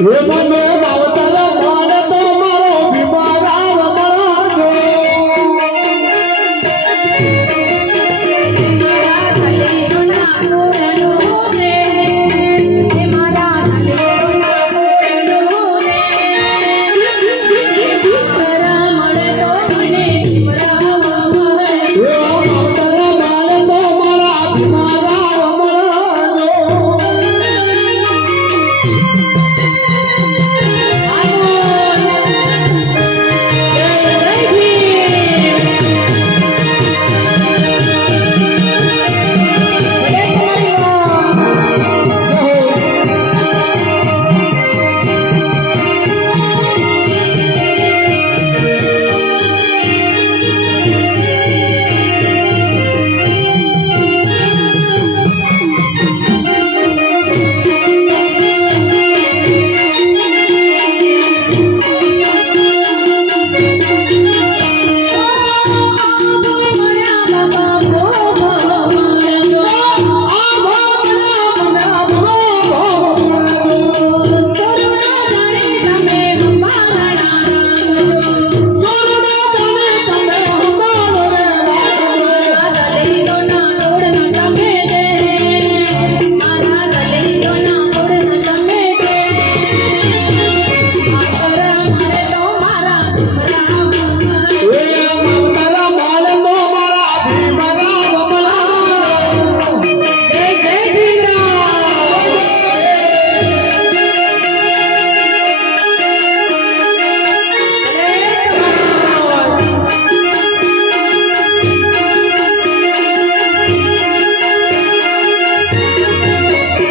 我们。